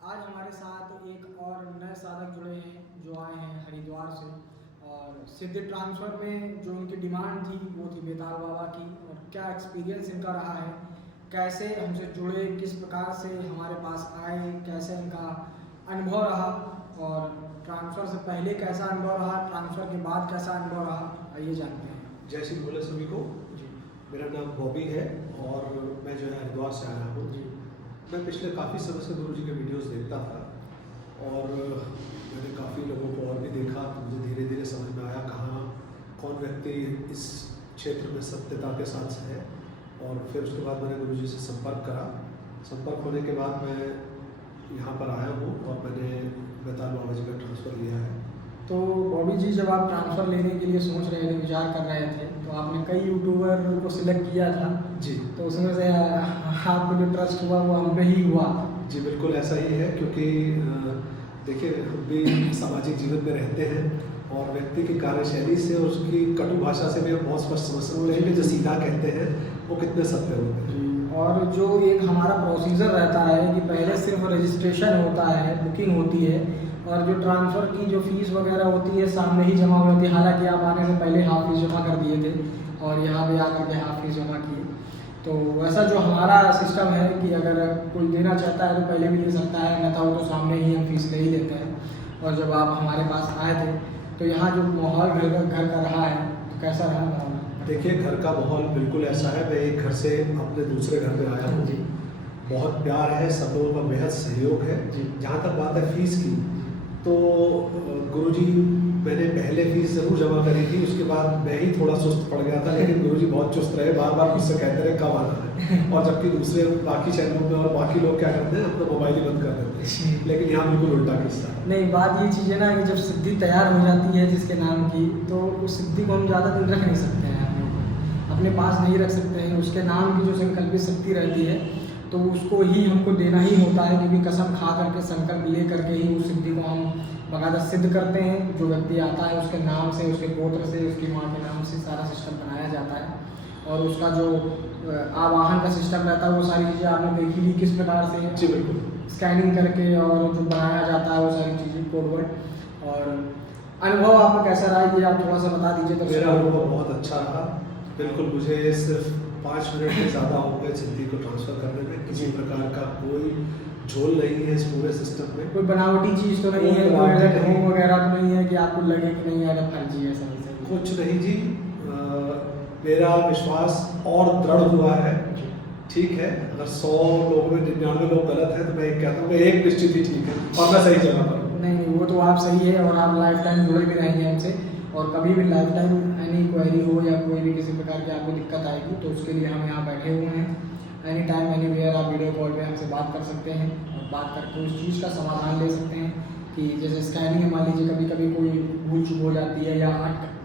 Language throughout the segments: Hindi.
आज हमारे साथ एक और नए साधक जुड़े हैं जो आए हैं हरिद्वार से। और सिद्धि ट्रांसफ़र में जो उनकी डिमांड थी वो थी बेताल बाबा की। और क्या एक्सपीरियंस इनका रहा है, कैसे हमसे जुड़े, किस प्रकार से हमारे पास आए, कैसे इनका अनुभव रहा, और ट्रांसफ़र से पहले कैसा अनुभव रहा, ट्रांसफ़र के बाद कैसा अनुभव रहा, आइए जानते हैं। जय श्री बोले सभी को। जी मेरा नाम बॉबी है और मैं जो है हरिद्वार से आया हूँ। जी मैं पिछले काफ़ी समय से गुरु जी के वीडियोस देखता था और मैंने काफ़ी लोगों को और भी देखा तो मुझे धीरे धीरे समझ में आया कहाँ कौन व्यक्ति इस क्षेत्र में सत्यता के साथ है। और फिर उसके बाद मैंने गुरु जी से संपर्क करा। संपर्क होने के बाद मैं यहाँ पर आया हूँ और मैंने बेताल बाबा जी का ट्रांसफ़र लिया है। तो बॉबी जी, जब आप ट्रांसफ़र लेने के लिए सोच रहे थे, विचार कर रहे थे, तो आपने कई यूट्यूबर को सिलेक्ट किया था जी तो उसमें से आपको जो ट्रस्ट हुआ वो हम पे ही हुआ। जी बिल्कुल ऐसा ही है, क्योंकि देखिए हम भी सामाजिक जीवन में रहते हैं और व्यक्ति की कार्यशैली से और उसकी कटु भाषा से भी हम बहुत स्पष्ट समझ सकते हैं कि जो सीधा कहते हैं वो कितने सत्य होते हैं। और जो एक हमारा प्रोसीजर रहता है कि पहले सिर्फ रजिस्ट्रेशन होता है, बुकिंग होती है, और जो ट्रांसफ़र की जो फ़ीस वगैरह होती है सामने ही जमा होती है। हालांकि आप आने से पहले हाफ फीस जमा कर दिए थे और यहाँ पे आकर के हाफ फीस जमा किए। तो वैसा जो हमारा सिस्टम है कि अगर कोई देना चाहता है तो पहले भी दे सकता है, न था वो तो सामने ही हम फीस ले ही लेते हैं। और जब आप हमारे पास आए थे तो यहाँ जो माहौल घर का रहा है तो कैसा रहा माहौल? देखिए घर का माहौल बिल्कुल ऐसा है। मैं एक घर से अपने दूसरे घर में आया हूँ जी बहुत प्यार है, सब लोगों का बेहद सहयोग है। जी। जहाँ तक बात है फीस की, तो गुरुजी मैंने पहले फीस ज़रूर जमा करी थी, उसके बाद मैं ही थोड़ा सुस्त पड़ गया था, लेकिन गुरुजी बहुत चुस्त रहे, बार बार मुझसे कहते रहे कब आना है। और जबकि दूसरे बाकी चैनलों में और बाकी लोग क्या करते हैं अपना मोबाइल ही बंद कर देते हैं, लेकिन यहाँ बिल्कुल उल्टा किस्सा है। नहीं, बात ये चीज़ है ना कि जब सिद्धि तैयार हो जाती है जिसके नाम की, तो उस सिद्धि को हम ज़्यादा दिन रख नहीं सकते हैं, अपने पास नहीं रख सकते हैं। उसके नाम की जो संकल्पित शक्ति रहती है तो उसको ही हमको देना ही होता है, क्योंकि कसम खा करके संकल्प ले करके ही उस सिद्धि को हम बाकायदा सिद्ध करते हैं। जो व्यक्ति आता है उसके नाम से, उसके गोत्र से, उसकी माँ के नाम से सारा सिस्टम बनाया जाता है। और उसका जो आवाहन का सिस्टम रहता है वो सारी चीज़ें आपने देखी ली किस प्रकार से जी बिल्कुल। स्कैनिंग करके और जो बनाया जाता है वो सारी चीज़ें कोडवर्ड। और अनुभव आपका कैसा रहा ये आप थोड़ा सा बता दीजिए। तो मेरा अनुभव बहुत अच्छा रहा। बिल्कुल, मुझे सिर्फ 5 मिनट से ज़्यादा हो गए सिद्धि को ट्रांसफ़र करने में। किसी प्रकार का कोई झोल नहीं है इस पूरे सिस्टम में। कोई बनावटी चीज़ तो नहीं है, कोई ढोंग वगैरह तो नहीं है कि आपको लगे कि नहीं यार फर्जी है सही से? कुछ नहीं जी। मेरा विश्वास और दृढ़ हुआ है। ठीक है, अगर 100 लोगों में 99 लोग गलत हैं तो मैं एक कहता हूँ कि एक निश्चित ही ठीक है और मैं सही जगह पर हूँ। नहीं, वो तो आप सही है और आप लाइफ टाइम जुड़े भी रहेंगे हमसे। और कभी भी लाइफ टाइम एनी क्वेरी हो या कोई भी किसी प्रकार की आपको दिक्कत आएगी तो उसके लिए हम यहाँ बैठे हुए हैं। एनी टाइम एनी वेयर आप वीडियो कॉल पे हमसे बात कर सकते हैं और बात करके उस चीज़ का समाधान ले सकते हैं। कि जैसे स्कैनिंग में मान लीजिए कभी कभी कोई भूल चूक हो जाती है या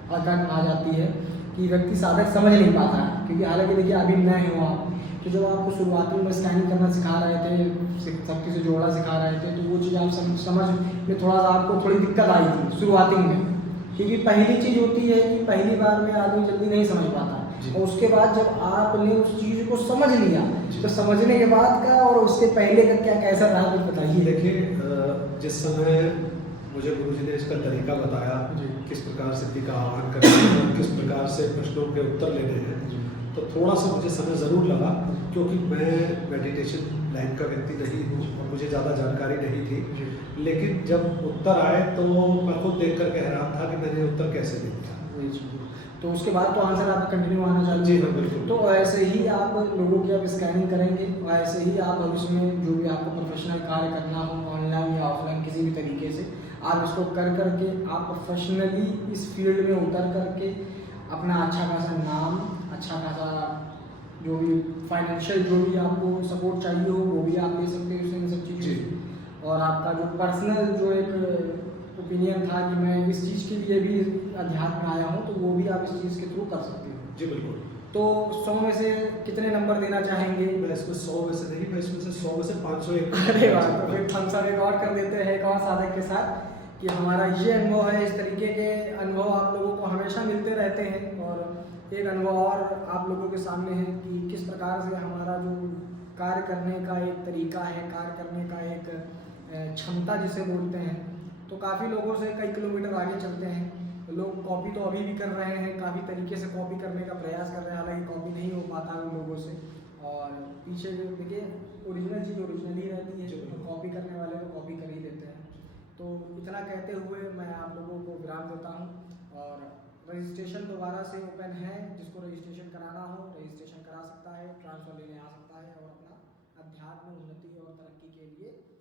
अटक आ जाती है कि व्यक्ति साधक समझ नहीं पाता है, क्योंकि हालांकि देखिए अभी नए हो आप, तो जब आपको शुरुआती में स्कैनिंग करना सिखा रहे थे, शक्ति से जोड़ना सिखा रहे थे, तो वो चीज़ आप समझ में थोड़ा सा आपको थोड़ी दिक्कत आई थी शुरुआती में। क्योंकि पहली चीज़ होती है कि पहली बार में आदमी जल्दी नहीं समझ पाता, और उसके बाद जब आपने उस चीज़ को समझ लिया तो समझने के बाद का और उसके पहले का क्या कैसा रहा कुछ बताइए। देखिए जिस समय मुझे गुरुजी ने इसका तरीका बताया, किस प्रकार सिद्धि का आह्वान करना है, किस प्रकार से प्रश्नों के उत्तर लेने हैं, तो थोड़ा सा मुझे समय ज़रूर लगा, क्योंकि मैं मेडिटेशन लाइन का व्यक्ति नहीं हूँ और मुझे ज़्यादा जानकारी नहीं थी। लेकिन जब उत्तर आए तो मैं खुद देख कर के हैरान था कि मैंने उत्तर कैसे दे दिया। तो उसके बाद तो आंसर आप कंटिन्यू आना चाहिए। जी हाँ बिल्कुल। तो ऐसे ही आप लोगों की अब स्कैनिंग करेंगे, ऐसे ही आप भविष्य में जो भी आपको प्रोफेशनल कार्य करना हो ऑनलाइन या ऑफलाइन किसी भी तरीके से आप इसको कर करके आप प्रोफेशनली इस फील्ड में उतर करके अपना अच्छा खासा नाम, अच्छा खासा जो भी फाइनेंशियल जो भी आपको सपोर्ट चाहिए हो वो भी आप ले सकते हो इन सब चीज़ों से। और आपका जो पर्सनल जो एक ओपिनियन था कि मैं इस चीज़ के लिए भी अध्यात्म में आया हूँ, तो वो भी आप इस चीज़ के थ्रू कर सकते हो। जी बिल्कुल। तो 100 में से कितने नंबर देना चाहेंगे? मैं इसमें 100 में से नहीं, मैं इसमें से 100 में से 501। अरे वाह, तो फिर हम सब एक और कर देते हैं एक और साधक के साथ कि हमारा ये अनुभव है। इस तरीके के अनुभव आप लोगों को हमेशा मिलते रहते हैं। और एक अनुभव और आप लोगों के सामने है कि किस प्रकार से हमारा जो कार्य करने का एक तरीका है, कार्य करने का एक क्षमता जिसे बोलते हैं, तो काफ़ी लोगों से कई किलोमीटर आगे चलते हैं। लोग कॉपी तो अभी भी कर रहे हैं, काफ़ी तरीके से कॉपी करने का प्रयास कर रहे हैं, हालांकि कॉपी नहीं हो पाता उन लोगों से। और पीछे जो देखिए ओरिजिनल चीज़ ओरिजिनल ही रहती है, तो कॉपी करने वाले तो कॉपी कर ही देते हैं। तो इतना कहते हुए मैं आप लोगों को विराम देता हूँ। और रजिस्ट्रेशन दोबारा से ओपन है, जिसको रजिस्ट्रेशन कराना हो रजिस्ट्रेशन करा सकता है, ट्रांसफ़र लेने आ सकता है और अपना अध्यात्म उन्नति और तरक्की के लिए